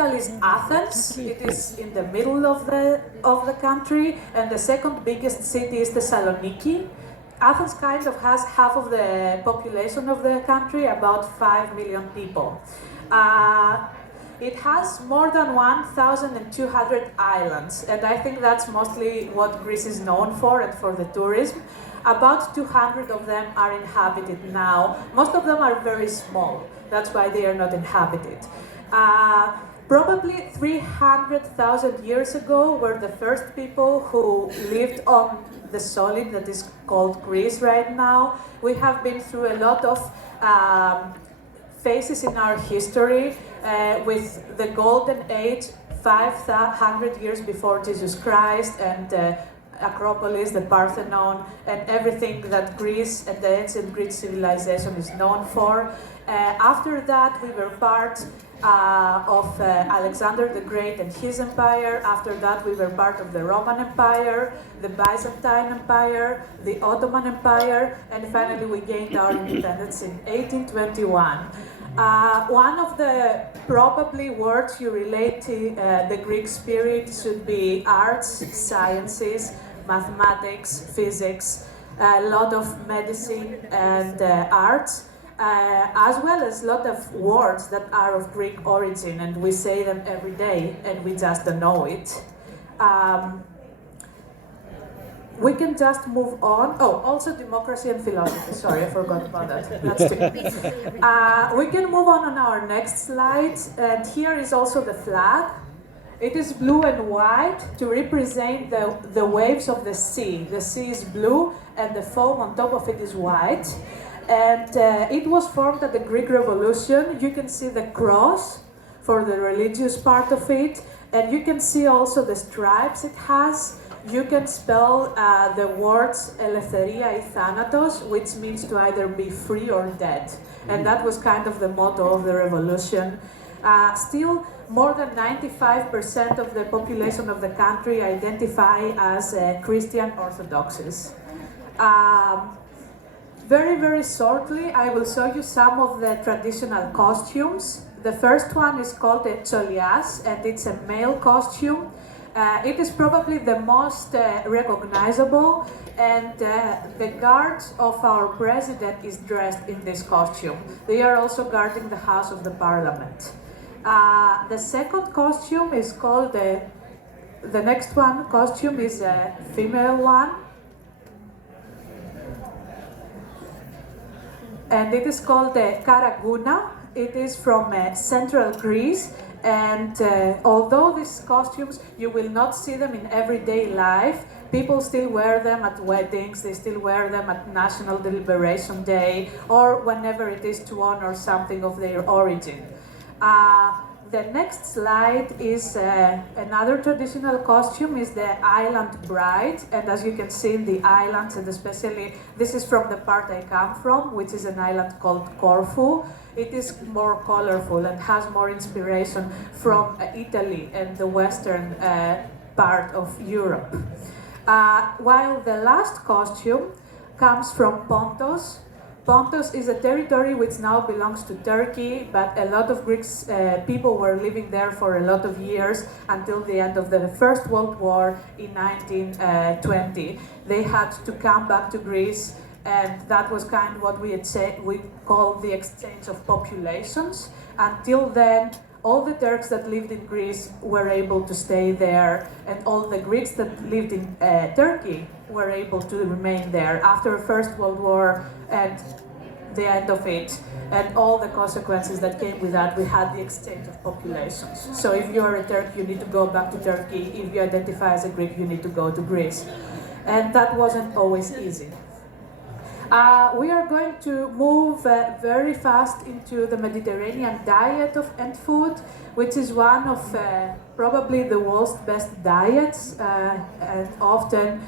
capital is Athens. It is in the middle of the country, and the second biggest city is Thessaloniki. Athens kind of has half of the population of the country, about 5 million people. It has more than 1,200 islands, and I think that's mostly what Greece is known for and for the tourism. About 200 of them are inhabited now. Most of them are very small, that's why they are not inhabited. Probably 300,000 years ago were the first people who lived on the solid that is called Greece right now. We have been through a lot of phases in our history with the Golden Age, 500 years before Jesus Christ, and Acropolis, the Parthenon, and everything that Greece and the ancient Greek civilization is known for. After that, we were part of Alexander the Great and his empire. After that, we were part of the Roman Empire, the Byzantine Empire, the Ottoman Empire, and finally we gained our independence in 1821. One of the probably words you relate to the Greek spirit should be arts, sciences, mathematics, physics, a lot of medicine and arts, as well as a lot of words that are of Greek origin, and we say them every day and we just don't know it. We can just move on. Oh, also democracy and philosophy. Sorry, I forgot about that. That's two. We can move on our next slide. And here is also the flag. It is blue and white to represent the waves of the sea. The sea is blue and the foam on top of it is white. And it was formed at the Greek Revolution. You can see the cross for the religious part of it. And you can see also the stripes it has. You can spell the words Eleftheria ή Thanatos, which means to either be free or dead. And that was kind of the motto of the revolution. Still, more than 95% of the population of the country identify as Christian Orthodoxes. Very, very shortly, I will show you some of the traditional costumes. The first one is called a cholias, and it's a male costume. It is probably the most recognizable, and the guards of our president is dressed in this costume. They are also guarding the House of the Parliament. The second costume is called the next one costume is a female one, and it is called the Karagouna. It is from central Greece. And although these costumes, you will not see them in everyday life, people still wear them at weddings, they still wear them at National Deliberation Day, or whenever it is to honor something of their origin. The next slide is another traditional costume, is the island bride. And as you can see in the islands, and especially, this is from the part I come from, which is an island called Corfu. It is more colorful and has more inspiration from Italy and the western part of Europe. While the last costume comes from Pontos. Pontos is a territory which now belongs to Turkey, but a lot of Greek people were living there for a lot of years until the end of the First World War in 1920. They had to come back to Greece, and that was kind of what we call the exchange of populations. Until then, all the Turks that lived in Greece were able to stay there, and all the Greeks that lived in Turkey were able to remain there. After the First World War and the end of it, and all the consequences that came with that, we had the exchange of populations. So if you are a Turk, you need to go back to Turkey. If you identify as a Greek, you need to go to Greece. And that wasn't always easy. We are going to move very fast into the Mediterranean diet and food, which is one of probably the world's best diets, and often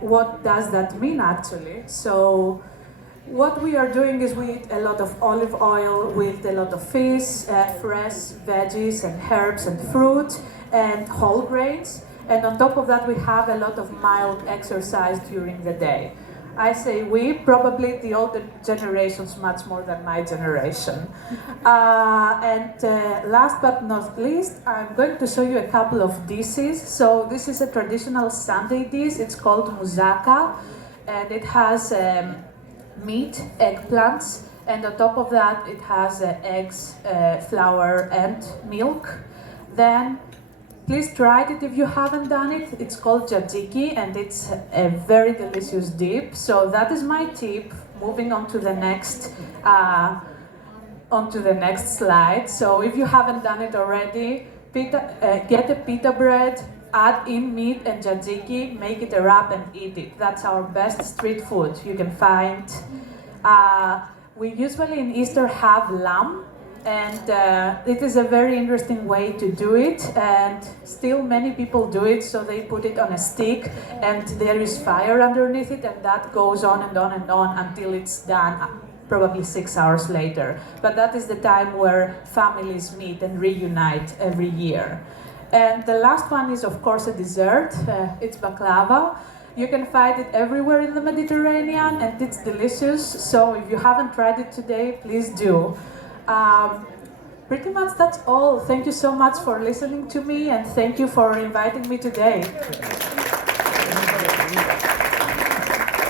what does that mean actually? So what we are doing is we eat a lot of olive oil, we eat a lot of fish, fresh veggies and herbs and fruit and whole grains, and on top of that we have a lot of mild exercise during the day. I say we, probably the older generations much more than my generation. Last but not least, I'm going to show you a couple of dishes. So this is a traditional Sunday dish. It's called moussaka, and it has meat, eggplants, and on top of that it has eggs, flour, and milk. Then please try it if you haven't done it. It's called tzatziki, and it's a very delicious dip. So that is my tip. Moving on to the next slide. So if you haven't done it already, get a pita bread, add in meat and tzatziki, make it a wrap and eat it. That's our best street food you can find. We usually in Easter have lamb, and it is a very interesting way to do it, and still many people do it. So they put it on a stick and there is fire underneath it, and that goes on and on and on until it's done, probably 6 hours later. But that is the time where families meet and reunite every year. And the last one is of course a dessert. It's baklava. You can find it everywhere in the Mediterranean, and it's delicious. So if you haven't tried it today, please do. Pretty much that's all. Thank you so much for listening to me, and thank you for inviting me today.